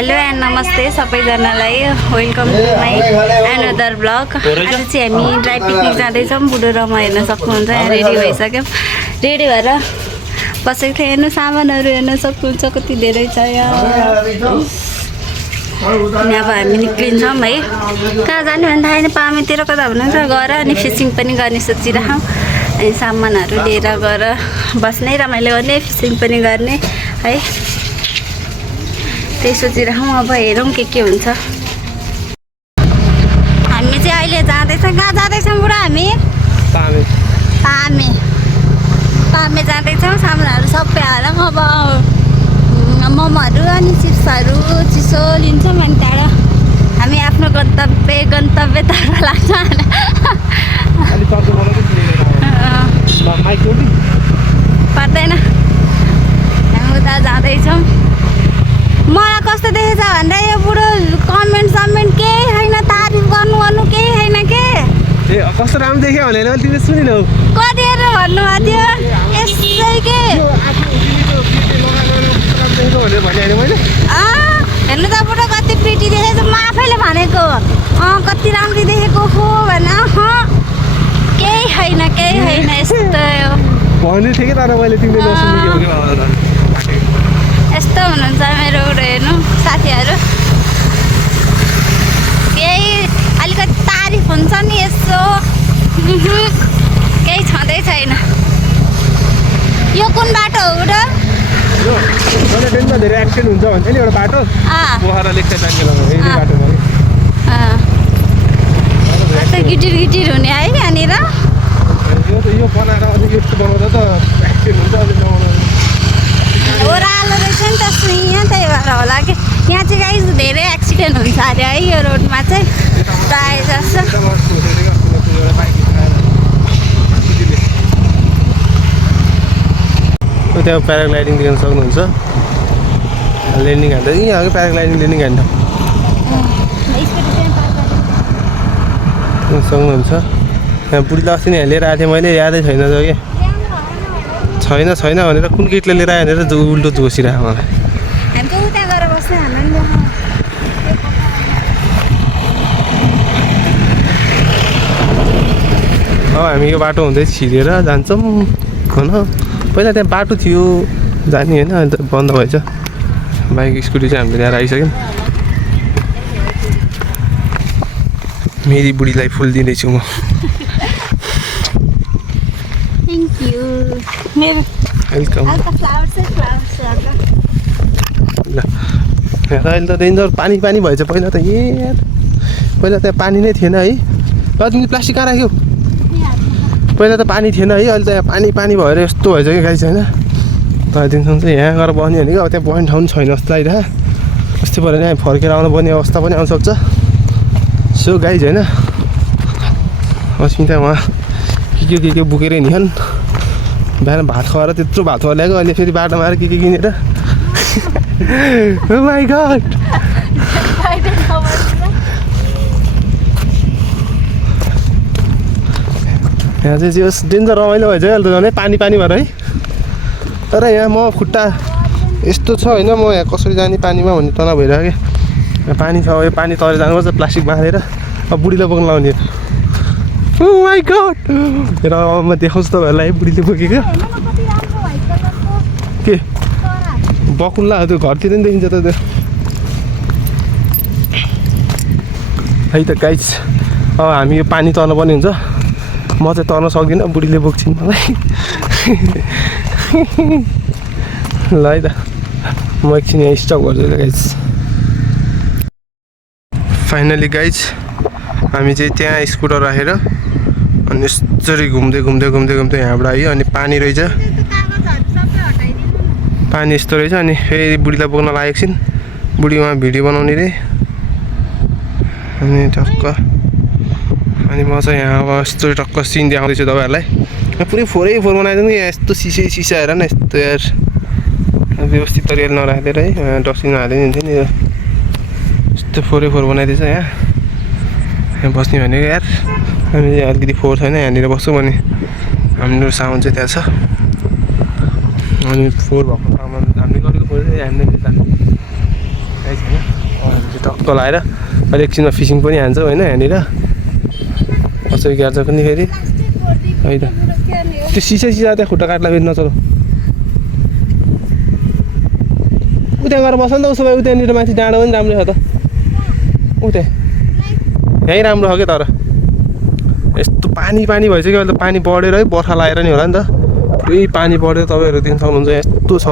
Hello and नमस्ते सबैजनालाई welcome to my another blog. आज चाहिँ हामी ड्राई पिकनिक जाँदैछौँ। बुढो रमा हेर्न सक्नुहुन्छ, यहाँ रेडी भइसक्यौँ। रेडी भएर बसेको थिएँ। हेर्नु सामानहरू हेर्न सक्नुहुन्छ, कति धेरै छ यहाँ। अनि अब हामी निक्लिन्छौँ है। कहाँ जाने भन्दाखेरि पामेतिर कता भन्नुहुन्छ गएर अनि फिसिङ पनि गर्ने सोचिरहेँ। अनि सामानहरू लिएर गएर बस्नै रमाइलो गर्ने, फिसिङ पनि गर्ने है, त्यही सोचिरहेँ। अब हेरौँ के हुन्छ। हामी चाहिँ अहिले जाँदैछौँ। कहाँ जाँदैछौँ बुढा? हामी पामे जाँदैछौँ। सामानहरू सबै हालौँ। अब मोमोहरू अनि चिप्सहरू चिसो लिन्छौँ। अनि त्यहाँबाट हामी आफ्नो गन्तव्यतर्फ लाग्छौँ। पर्दैन, हामी उता जाँदैछौँ। मलाई कस्तो देखेछ भन्दा यो बुढो कमेन्ट केही छैन, तारिफ गर्नु केही छैन के। कस्तो राम्रो देख्यो भनेर तिमीले सुनिनौ? कतिखेर भन्नुभएको थियो यसै के हेर्नु त बुढो कति प्रिटी देखेछ। म आफैले भनेको कति राम्रो देखेको हो भने केही छैन यस्तो भन्ने थिएँ कि तर मैले तिमीले नसुनेको के यस्तो हुनुहुन्छ मेरो हेर्नु साथीहरू। केही अलिकति तारिफ हुन्छ नि यसो, केही छँदै छैन। यो कुन बाटो हो र? ट्रेनमा धेरै एक्सिडेन्ट हुन्छ भन्छ नि एउटा बाटो। पोखरा लेख्छ बाटो कस्तो गिटिर हुने है यहाँनिर। यो बनाएर अलिक यस्तो बनाउँदा त एक्सिडेन्ट हुन्छ। अलिक ओह्रालो रहेछ नि त यहाँ, त्यही भएर होला कि। यहाँ चाहिँ गाइस धेरै एक्सिडेन्ट हुन्छ अरे है यो रोडमा चाहिँ प्रायः जस्तो। त्यहाँ प्याराग्लाइडिङ देख्न सक्नुहुन्छ। ल्यान्डिङ हान्दा यहाँ प्याराग्लाइडिङ ल्यान्डिङ हान्दा सक्नुहुन्छ। यहाँ बुढीलाई अस्ति नै लिएर आएको थिएँ मैले, यादै छैन त कि छैन भनेर कुन केटीले लिएर आयो भनेर उल्टो जोसिरहेको मलाई। अब हामी यो बाटो हुँदै छिरेर जान्छौँ होइन। पहिला त्यहाँ बाटो थियो जाने होइन, अन्त बन्द भएछ। बाइक स्कुटी चाहिँ हामीले ल्याएर आइसक्यौँ। मेरी बुढीलाई फुल दिँदैछु म। वेलकम। ल यहाँ त अहिले त डेन्जर पानी भएछ। पहिला त त्यहाँ पानी नै थिएन है। तिमी प्लास्टिक कहाँ राख्यो? पहिला त पानी थिएन है, अहिले त यहाँ पानी भएर यस्तो भएछ कि गाई छैन। तर दिनसम्म चाहिँ यहाँ गएर बस्ने भनेको अब त्यहाँ बस्ने ठाउँ छैन जस्तो लागिरहेको। अस्ति पऱ्यो नि फर्केर आउनु पर्ने अवस्था पनि आउनसक्छ। सो गाई छैन अस्मिता उहाँ के बोकेर हिँड्छन्। बिहान भात खुवाएर त्यत्रो भात खुवाएर ल्याएको, अहिले फेरि बाटोमा आएर के किनेर। Oh my God! यहाँ चाहिँ डेन्जर रमाइलो भएछ अहिले त झन् पानी भएर है। तर यहाँ म खुट्टा यस्तो छ होइन, म यहाँ कसरी जाने पानीमा भन्ने तनाव भइरहेको कि। पानी छ, यो पानी तरेर जानुपर्छ प्लास्टिक बाँधेर। अब बुढीलाई बोक्न लाउने। Oh my God! र म देखाउँछु तपाईँहरूलाई बुढीले बोकेको के बकुल्ला त्यो घरतिर नि देखिन्छ त त्यो है त गाइस। अब हामी यो पानी तर्नु पर्ने हुन्छ। म चाहिँ तर्न सक्दिनँ, बुढीले बोक्छिन् मलाई। ल है त म एकछिन यहाँ स्टप गर्छु गाइस। फाइनली गाइस हामी चाहिँ त्यहाँ स्कुटर राखेर अनि यसरी घुम्दै यहाँबाट आयो। अनि पानी रहेछ, पानी यस्तो रहेछ। अनि फेरि बुढीलाई बोक्न लागेको छिन्। बुढी उहाँ भिडियो बनाउने रे। अनि टक्क अनि म चाहिँ यहाँ अब यस्तो टक्क सिन देखाउँदैछु तपाईँहरूलाई। पुरै 4x4 बनाइदिनु कि यहाँ यस्तो सिसा हेर न, यस्तो यार व्यवस्थित तरिकाले नराखेर है डस्टबिनमा हालिदिन्थ्यो नि। यस्तो 4x4 बनाइदिएछ यहाँ बस्ने भनेको यार। हामी चाहिँ अलिकति फोहोर छैन, यहाँनिर बस्छौँ। अनि हाम्रो साउन्ड चाहिँ त्यहाँ छ। अनि फोहोर भएको ठाउँमा हामीले गरेको फोहोर चाहिँ हामीले जाने। थाहै छैन चाहिँ टक्क लाएर अहिले एकछिनमा फिसिङ पनि हान्छौँ होइन यहाँनिर कसरी गर्छ पनि फेरि है त त्यो सिसा त्यहाँ खुट्टा काट्ला फेरि नचलाऊ उता गएर बस नि त उसो भए उतानिर माथि डाँडो पनि राम्रो छ त उता यहीँ राम्रो छ क्या तर यस्तो पानी भइसक्यो अहिले त पानी बढेर है बर्खा लागेर नि होला नि त पुरै पानी बढेर तपाईँहरू दिन सक्नुहुन्छ यस्तो छ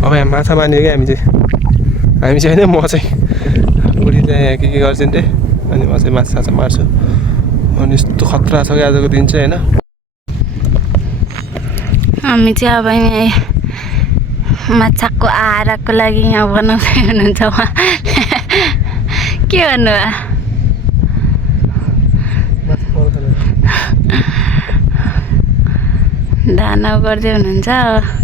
अब यहाँ माछा मार्ने क्या हामी चाहिँ होइन म चाहिँ बुढी चाहिँ यहाँ के गर्छन् रे अनि म चाहिँ माछा साछा मार्छु अनि यस्तो खतरा छ कि आजको दिन चाहिँ होइन हामी चाहिँ अब यहाँ माछाको आहाराको लागि यहाँ बनाउँदै हुनुहुन्छ उहाँ के गर्नु दाना गर्दै हुनुहुन्छ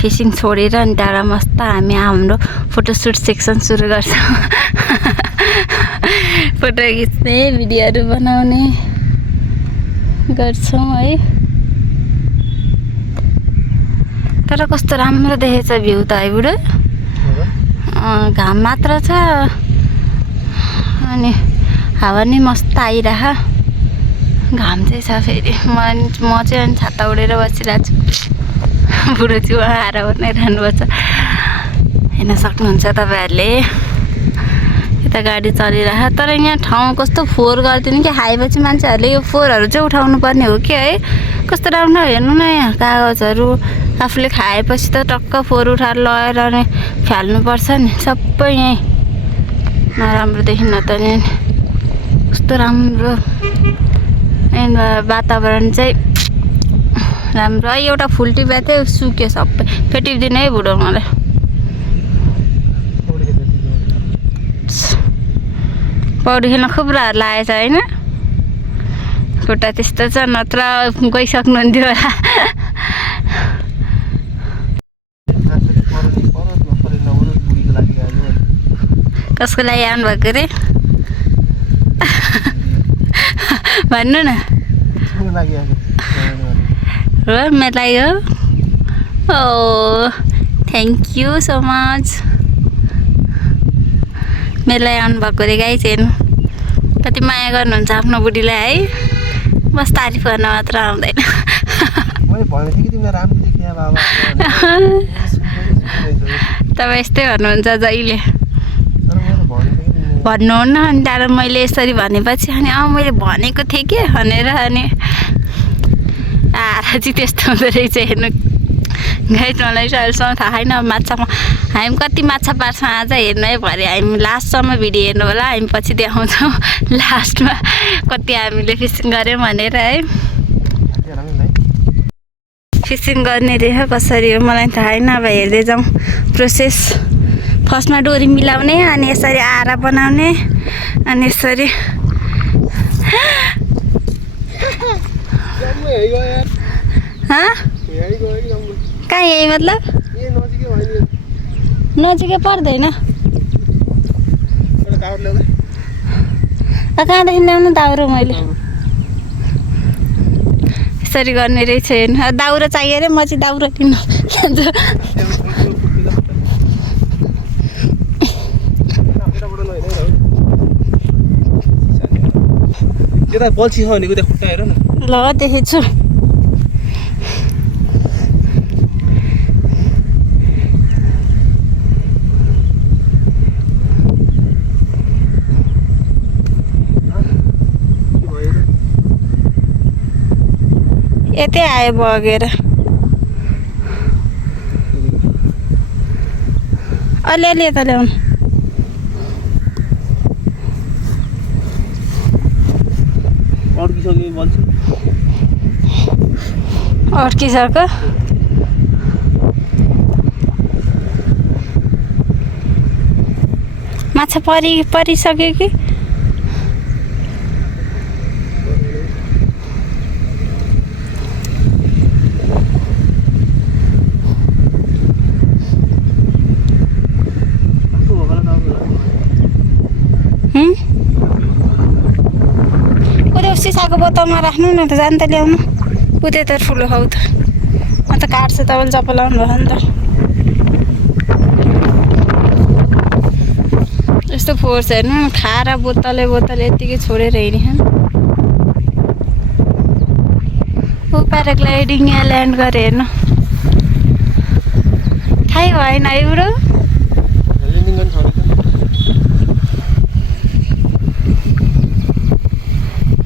फिसिङ छोडेर अनि त्यहाँबाट मस्त हामी हाम्रो फोटोसुट सेक्सन सुरु गर्छौँ फोटो खिच्ने भिडियोहरू बनाउने गर्छौँ है तर कस्तो राम्रो देखेछ भ्यू त है बुढो घाम मात्र छ अनि हावा नि मस्त आइरह घाम चाहिँ छ फेरि म चाहिँ अनि छाता उडेर बसिरहेको छु बुढो चाहिँ उहाँ आएर बनाइरहनु भएको छ हेर्न सक्नुहुन्छ तपाईँहरूले यता गाडी चलिरह तर यहाँ ठाउँ कस्तो फोहोर गरिदिनु कि खाएपछि मान्छेहरूले यो फोहोरहरू चाहिँ उठाउनु पर्ने हो कि है कस्तो राम्रो हेर्नु न यहाँ कागजहरू आफूले खाएपछि त टक्क फोहोर उठाएर लगेर अनि फाल्नुपर्छ नि सबै यहीँ नराम्रो देखिन त नि कस्तो राम्रो वातावरण चाहिँ राम्रो एउटा फुल टिप्दा चाहिँ सुक्यो सबै फेटिदिनु है बुढो मलाई पौडी खेल्न खुब रहर लागेको छ होइन खुट्टा त्यस्तो छ नत्र गइसक्नुहुन्थ्यो होला कसको लागि आउनुभएको अरे भन्नु न हो मेरो लागि हो ओ थ्याङ्क यू सो मच मेरो लागि आउनुभएको अरे गाई चाहिँ कति माया गर्नुहुन्छ आफ्नो बुढीलाई है बस तारिफ गर्न मात्र आउँदैन तपाईँ यस्तै भन्नुहुन्छ जहिले भन्नुहुन्न अनि त्यहाँबाट मैले यसरी भनेपछि अनि मैले भनेको थिएँ कि भनेर अनि आएर चाहिँ त्यस्तो हुँदो रहेछ हेर्नु गाइड मलाई अहिलेसम्म थाहा छैन माछामा हामी कति माछा पार्छौँ आज हेर्नु है भरे हामी लास्टसम्म भिडियो हेर्नु होला हामी पछि देखाउँछौँ लास्टमा कति हामीले फिसिङ गऱ्यौँ भनेर है फिसिङ गर्ने रहेछ कसरी हो मलाई थाहा छैन अब हेर्दै जाउँ प्रोसेस फर्स्टमा डोरी मिलाउने अनि यसरी आरा बनाउने अनि यसरी कहाँ यही मतलब नजिकै पर्दैन कहाँदेखि ल्याउनु दाउरो मैले यसरी गर्ने रहेछ हेर्नु दाउरो चाहियो अरे म चाहिँ दाउरो किन्नु यता बल्छी छ भनेको त्यहाँ खुट्टा हेर न ल देखेको छु यतै आयो बगेर अलिअलि यता ल्याउनु अड्किसक्यो माछा परिसक्यो कि सिसाको बोतलमा राख्नु न त जान त ल्याउनु उतै त ठुलो खाउ त म त काट्छु तपाईँले चप्पल लाउनु भयो नि त यस्तो फोर्स हेर्नु खाएर बोतल यत्तिकै छोडेर हिँड्छन्। ऊ प्याराग्लाइडिङ यहाँ ल्यान्ड गरे हेर्नु थाहै भएन है ब्रो।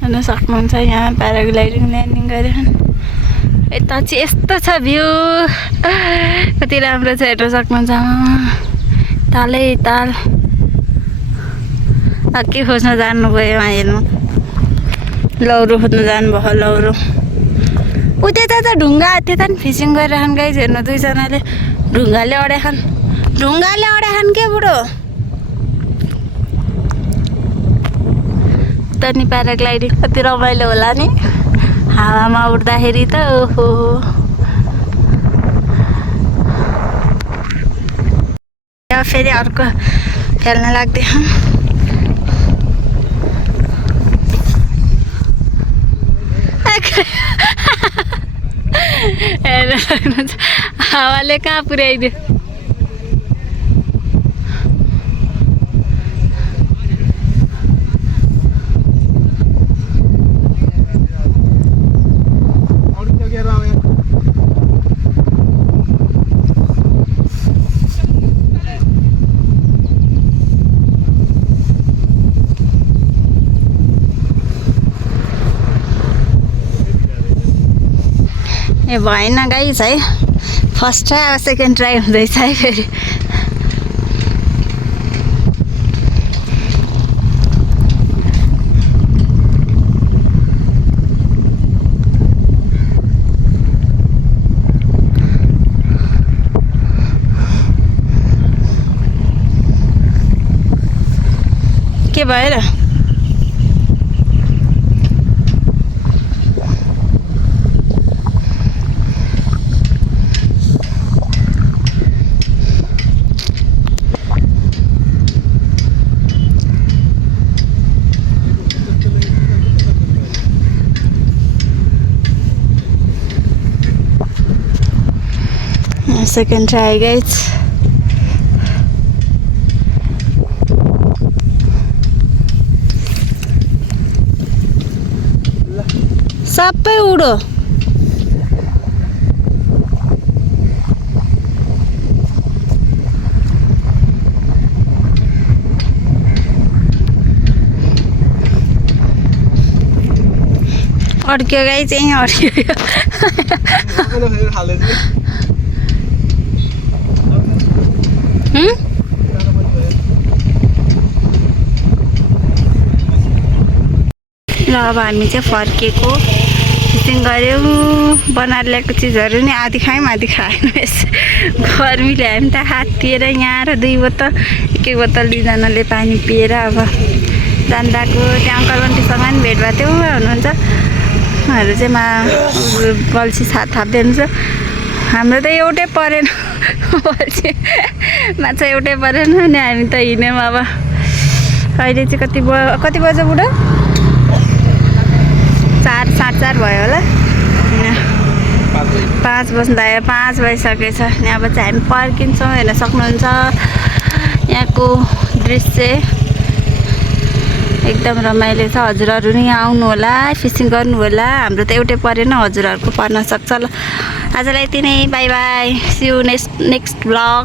हेर्न सक्नुहुन्छ यहाँ प्याराग्लाइडिङ ल्यान्डिङ गरेछन्। यता चाहिँ यस्तो छ भ्यू कति राम्रो छ हेर्न सक्नुहुन्छ। तालै ताल के खोज्न जानुभयो हेर्नु लौरो खोज्न जानुभयो लौरो। ऊ त्यता त ढुङ्गा त्यता नि फिसिङ गरिरहन् गाइज हेर्नु दुईजनाले ढुङ्गाले अड्याखन् के बुढो। त नि प्याराग्लाइडिङ कति रमाइलो होला नि हावामा उड्दाखेरि त ओहो। फेरि अर्को खेल्न लाग्दै हेर्न सक्नुहुन्छ हावाले कहाँ पुर्याइदियो। ए भएन गाइस है फर्स्ट ट्राई अब सेकेन्ड ट्राई हुँदैछ है फेरि। के भएर second try guys. सबै उडो अड्क्यो गाइस यही अड्क्यो। ल अब हामी चाहिँ फर्केको फिसिङ गऱ्यौँ बनाएर ल्याएको चिजहरू नि आधी खायौँ आधी खाएन। गर्मीले हामी त हात्तिएर यहाँ र 2 बोतल एक बोतल 2जनाले पानी पिएर अब जाँदाको त्यहाँ अङ्कल आन्टीसँग पनि भेट भएको थियो हुनुहुन्छ उहाँहरू चाहिँ बल्छी थाप्दै हुनुहुन्छ। हाम्रो त एउटै परेन बल्छी माछा एउटै परेन अनि हामी त हिँड्यौँ। अब अहिले चाहिँ कति बज्यो बुढो 4:30 भयो होला 5 बज्नु आयो 5 भइसकेछ। अनि अब चाहिँ हामी फर्किन्छौँ। हेर्न सक्नुहुन्छ यहाँको दृश्य एकदम रमाइलो छ। हजुरहरू नि यहाँ आउनु होला फिसिङ गर्नु होला। हाम्रो त एउटै परेन हजुरहरूको पर्न सक्छ। ल आजलाई यति नै bye bye see you next blog.